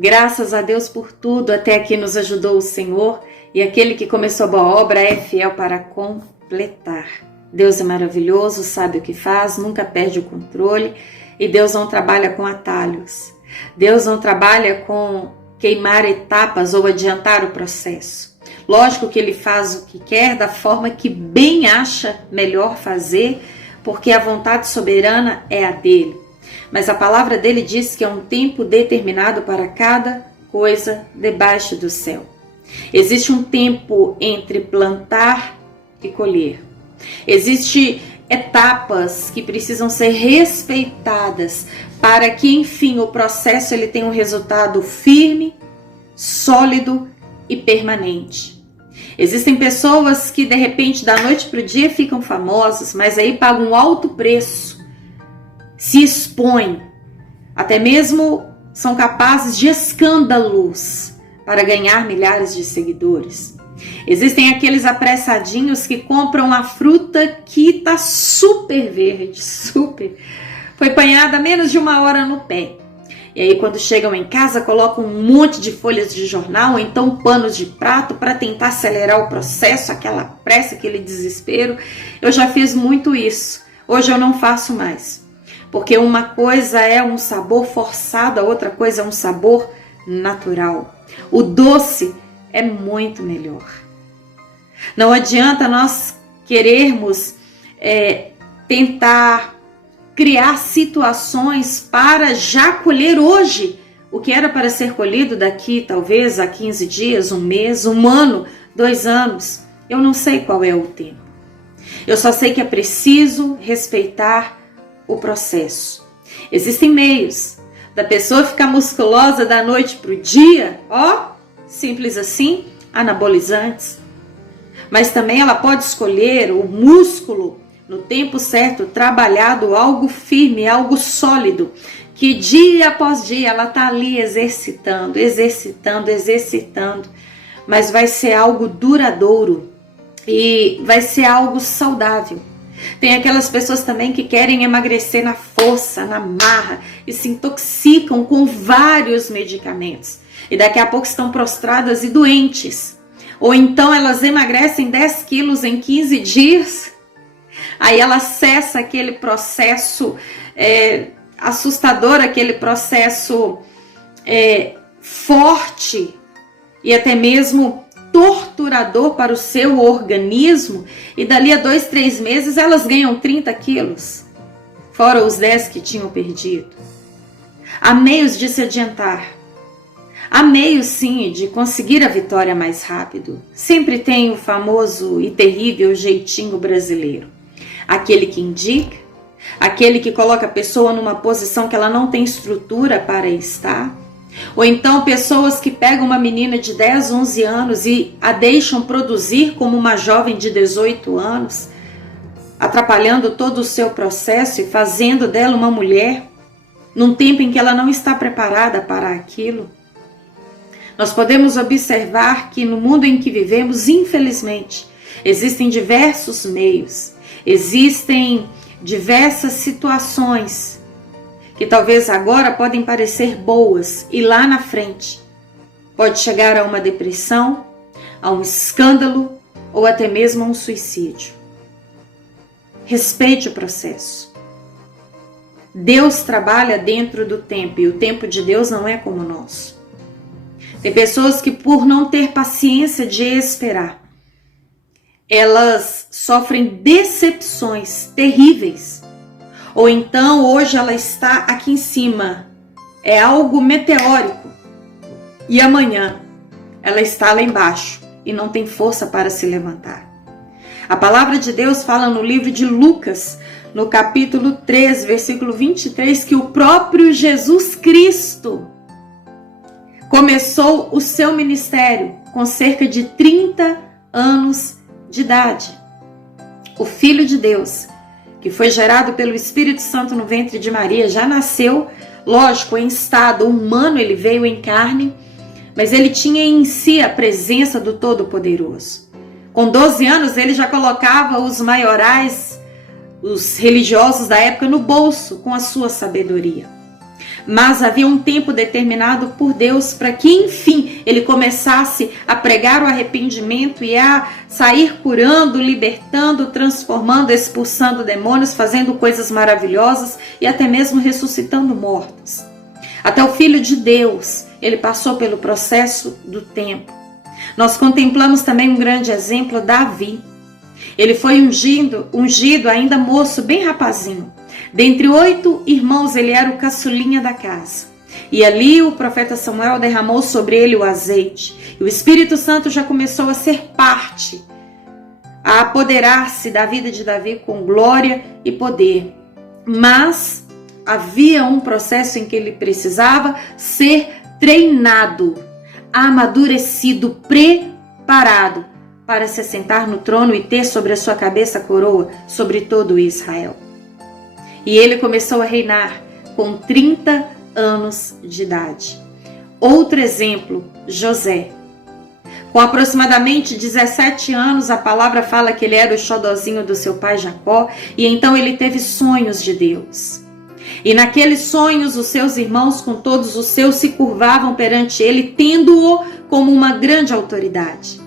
Graças a Deus por tudo, até aqui nos ajudou o Senhor, e aquele que começou a boa obra é fiel para completar. Deus é maravilhoso, sabe o que faz, nunca perde o controle, e Deus não trabalha com atalhos. Deus não trabalha com queimar etapas ou adiantar o processo. Lógico que Ele faz o que quer, da forma que bem acha melhor fazer, porque a vontade soberana é a dele. Mas a palavra dele diz que é um tempo determinado para cada coisa debaixo do céu. Existe um tempo entre plantar e colher. Existem etapas que precisam ser respeitadas para que, enfim, o processo ele tenha um resultado firme, sólido e permanente. Existem pessoas que, de repente, da noite para o dia ficam famosas, mas aí pagam um alto preço, se expõem, até mesmo são capazes de escândalos para ganhar milhares de seguidores. Existem aqueles apressadinhos que compram a fruta que está super verde, foi apanhada menos de 1 hora no pé. E aí quando chegam em casa colocam um monte de folhas de jornal ou então panos de prato para tentar acelerar o processo, aquela pressa, aquele desespero. Eu já fiz muito isso, hoje eu não faço mais. Porque uma coisa é um sabor forçado, a outra coisa é um sabor natural. O doce é muito melhor. Não adianta nós querermos tentar criar situações para já colher hoje o que era para ser colhido daqui talvez a 15 dias, 1 mês, 1 ano, 2 anos. Eu não sei qual é o tempo. Eu só sei que é preciso respeitar o processo. Existem meios da pessoa ficar musculosa da noite para o dia, simples assim, anabolizantes. Mas também ela pode escolher o músculo no tempo certo, trabalhado, algo firme, algo sólido, que dia após dia ela está ali exercitando, mas vai ser algo duradouro e vai ser algo saudável. Tem aquelas pessoas também que querem emagrecer na força, na marra e se intoxicam com vários medicamentos. E daqui a pouco estão prostradas e doentes. Ou então elas emagrecem 10 quilos em 15 dias. Aí ela cessa aquele processo assustador, aquele processo forte e até mesmo torturador para o seu organismo, e dali a 2, 3 meses elas ganham 30 quilos, fora os 10 que tinham perdido. Há meios de se adiantar, há meios sim de conseguir a vitória mais rápido. Sempre tem o famoso e terrível jeitinho brasileiro, aquele que indica, aquele que coloca a pessoa numa posição que ela não tem estrutura para estar. Ou então pessoas que pegam uma menina de 10, 11 anos e a deixam produzir como uma jovem de 18 anos, atrapalhando todo o seu processo e fazendo dela uma mulher num tempo em que ela não está preparada para aquilo. Nós podemos observar que no mundo em que vivemos, infelizmente, existem diversos meios, existem diversas situações que talvez agora podem parecer boas e lá na frente pode chegar a uma depressão, a um escândalo ou até mesmo a um suicídio. Respeite o processo. Deus trabalha dentro do tempo e o tempo de Deus não é como o nosso. Tem pessoas que, por não ter paciência de esperar, elas sofrem decepções terríveis. Ou então hoje ela está aqui em cima, é algo meteórico, e amanhã ela está lá embaixo e não tem força para se levantar. A palavra de Deus fala no livro de Lucas, no capítulo 3, versículo 23, que o próprio Jesus Cristo começou o seu ministério com cerca de 30 anos de idade. O Filho de Deus, que foi gerado pelo Espírito Santo no ventre de Maria, já nasceu, lógico, em estado humano, ele veio em carne, mas ele tinha em si a presença do Todo-Poderoso. Com 12 anos, ele já colocava os maiorais, os religiosos da época, no bolso com a sua sabedoria. Mas havia um tempo determinado por Deus para que, enfim, ele começasse a pregar o arrependimento e a sair curando, libertando, transformando, expulsando demônios, fazendo coisas maravilhosas e até mesmo ressuscitando mortos. Até o Filho de Deus, ele passou pelo processo do tempo. Nós contemplamos também um grande exemplo, Davi. Ele foi ungido ainda moço, bem rapazinho. Dentre 8 irmãos, ele era o caçulinha da casa. E ali o profeta Samuel derramou sobre ele o azeite. E o Espírito Santo já começou a ser parte, a apoderar-se da vida de Davi com glória e poder. Mas havia um processo em que ele precisava ser treinado, amadurecido, preparado para se assentar no trono e ter sobre a sua cabeça a coroa sobre todo Israel. E ele começou a reinar com 30 anos de idade. Outro exemplo, José. Com aproximadamente 17 anos, a palavra fala que ele era o xodozinho do seu pai Jacó, e então ele teve sonhos de Deus. E naqueles sonhos, os seus irmãos, com todos os seus, se curvavam perante ele, tendo-o como uma grande autoridade.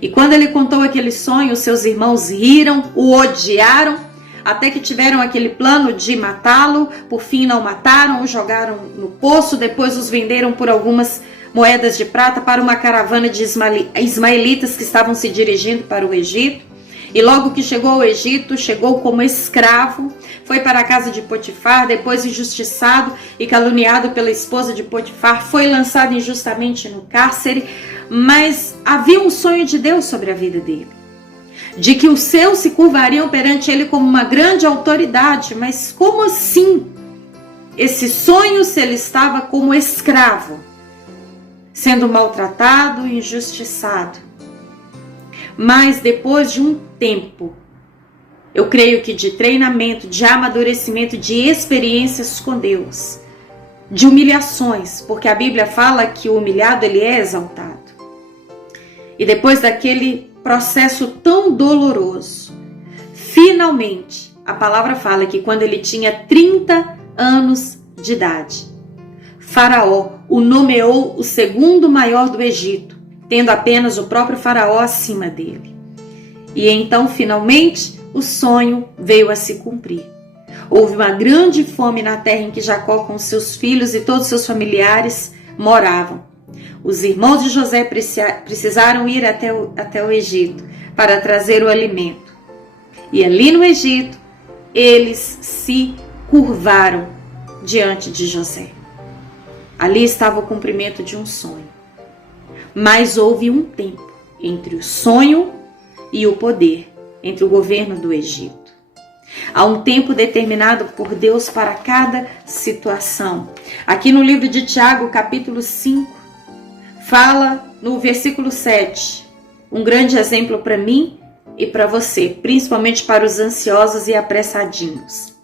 E quando ele contou aquele sonho, os seus irmãos riram, o odiaram, até que tiveram aquele plano de matá-lo. Por fim não mataram, o jogaram no poço, depois os venderam por algumas moedas de prata para uma caravana de ismaelitas que estavam se dirigindo para o Egito. E logo que chegou ao Egito, chegou como escravo, foi para a casa de Potifar, depois injustiçado e caluniado pela esposa de Potifar, foi lançado injustamente no cárcere, mas havia um sonho de Deus sobre a vida dele, de que os seus se curvariam perante ele como uma grande autoridade. Mas como assim? Esse sonho, se ele estava como escravo, sendo maltratado e injustiçado. Mas depois de um tempo, eu creio que de treinamento, de amadurecimento, de experiências com Deus, de humilhações, porque a Bíblia fala que o humilhado ele é exaltado. E depois daquele processo tão doloroso, finalmente, a palavra fala que quando ele tinha 30 anos de idade, Faraó o nomeou o segundo maior do Egito, tendo apenas o próprio Faraó acima dele. E então, finalmente, o sonho veio a se cumprir. Houve uma grande fome na terra em que Jacó, com seus filhos e todos seus familiares, moravam. Os irmãos de José precisaram ir até o Egito para trazer o alimento. E ali no Egito, eles se curvaram diante de José. Ali estava o cumprimento de um sonho. Mas houve um tempo entre o sonho e o poder, entre o governo do Egito. Há um tempo determinado por Deus para cada situação. Aqui no livro de Tiago, capítulo 5, fala no versículo 7, um grande exemplo para mim e para você, principalmente para os ansiosos e apressadinhos.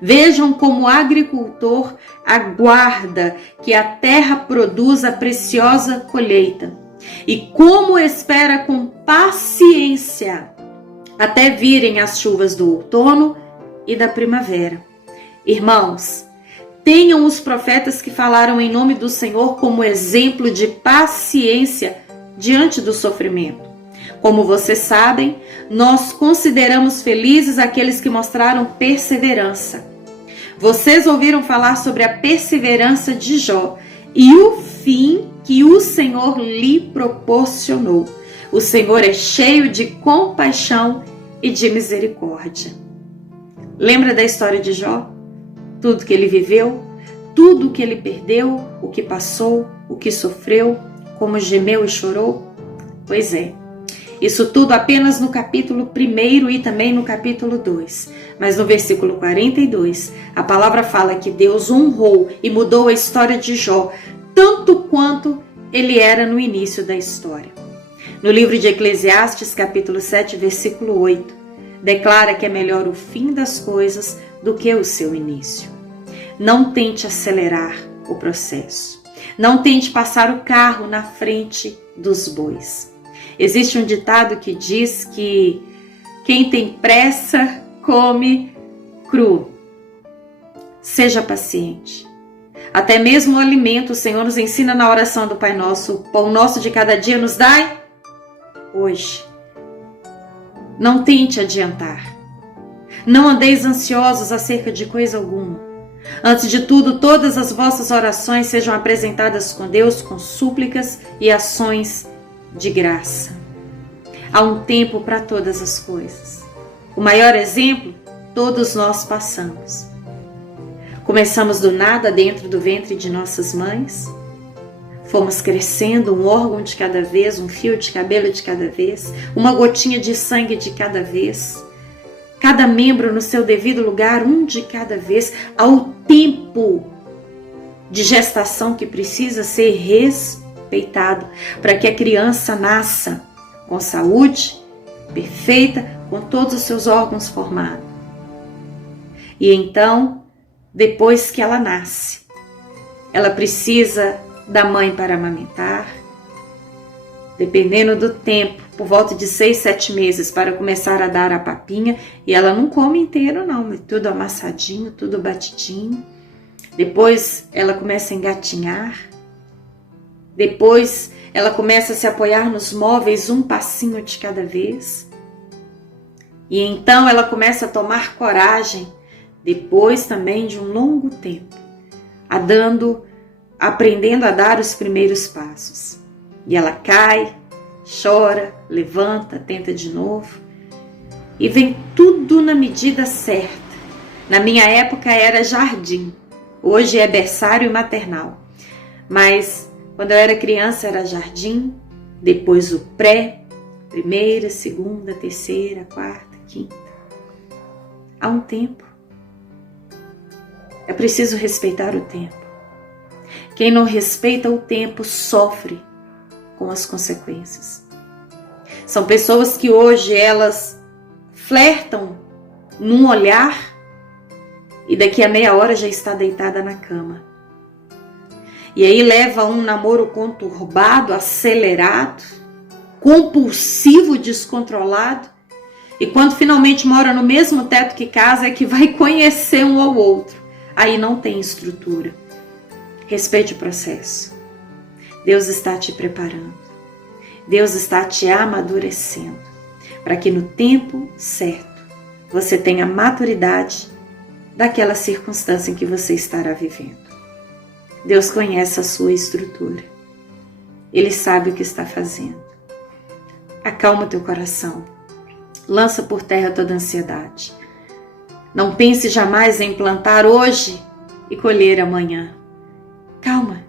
Vejam como o agricultor aguarda que a terra produza preciosa colheita e como espera com paciência até virem as chuvas do outono e da primavera. Irmãos, tenham os profetas que falaram em nome do Senhor como exemplo de paciência diante do sofrimento. Como vocês sabem, nós consideramos felizes aqueles que mostraram perseverança. Vocês ouviram falar sobre a perseverança de Jó e o fim que o Senhor lhe proporcionou. O Senhor é cheio de compaixão e de misericórdia. Lembra da história de Jó? Tudo que ele viveu, tudo que ele perdeu, o que passou, o que sofreu, como gemeu e chorou? Pois é. Isso tudo apenas no capítulo 1 e também no capítulo 2. Mas no versículo 42, a palavra fala que Deus honrou e mudou a história de Jó, tanto quanto ele era no início da história. No livro de Eclesiastes, capítulo 7, versículo 8, declara que é melhor o fim das coisas do que o seu início. Não tente acelerar o processo. Não tente passar o carro na frente dos bois. Existe um ditado que diz que quem tem pressa come cru. Seja paciente. Até mesmo o alimento, o Senhor nos ensina na oração do Pai Nosso: o pão nosso de cada dia nos dai hoje. Não tente adiantar. Não andeis ansiosos acerca de coisa alguma. Antes de tudo, todas as vossas orações sejam apresentadas com Deus com súplicas e ações de graça. Há um tempo para todas as coisas. O maior exemplo, todos nós passamos. Começamos do nada dentro do ventre de nossas mães. Fomos crescendo, um órgão de cada vez, um fio de cabelo de cada vez, uma gotinha de sangue de cada vez. Cada membro no seu devido lugar, um de cada vez, ao tempo de gestação que precisa ser respeitado para que a criança nasça com saúde perfeita, com todos os seus órgãos formados. E então, depois que ela nasce, ela precisa da mãe para amamentar, dependendo do tempo, por volta de 6, 7 meses, para começar a dar a papinha. E ela não come inteiro não, é tudo amassadinho, tudo batidinho. Depois ela começa a engatinhar. Depois ela começa a se apoiar nos móveis, um passinho de cada vez. E então ela começa a tomar coragem, depois também de um longo tempo, aprendendo a dar os primeiros passos. E ela cai, chora, levanta, tenta de novo. E vem tudo na medida certa. Na minha época era jardim, hoje é berçário e maternal. Mas quando eu era criança era jardim, depois o pré, primeira, segunda, terceira, quarta, quinta. Há um tempo. É preciso respeitar o tempo. Quem não respeita o tempo sofre com as consequências. São pessoas que hoje elas flertam num olhar e daqui a meia hora já está deitada na cama. E aí leva um namoro conturbado, acelerado, compulsivo, descontrolado. E quando finalmente mora no mesmo teto que casa é que vai conhecer um ao outro. Aí não tem estrutura. Respeite o processo. Deus está te preparando. Deus está te amadurecendo. Para que no tempo certo você tenha maturidade daquela circunstância em que você estará vivendo. Deus conhece a sua estrutura. Ele sabe o que está fazendo. Acalma teu coração. Lança por terra toda ansiedade. Não pense jamais em plantar hoje e colher amanhã. Calma.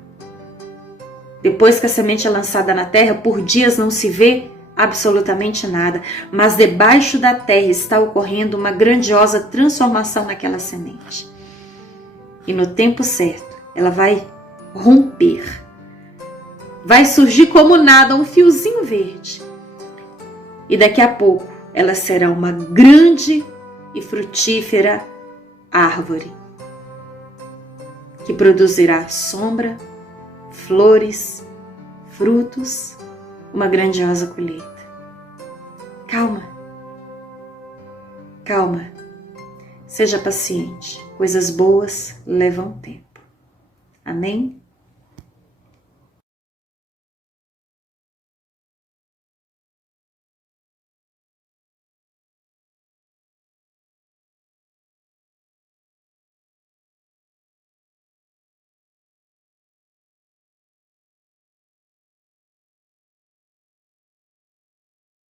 Depois que a semente é lançada na terra, por dias não se vê absolutamente nada, mas debaixo da terra está ocorrendo uma grandiosa transformação naquela semente. E no tempo certo, ela vai romper. Vai surgir como nada um fiozinho verde. E daqui a pouco, ela será uma grande e frutífera árvore que produzirá sombra, flores, frutos, uma grandiosa colheita. Calma, calma, seja paciente, coisas boas levam tempo. Amém?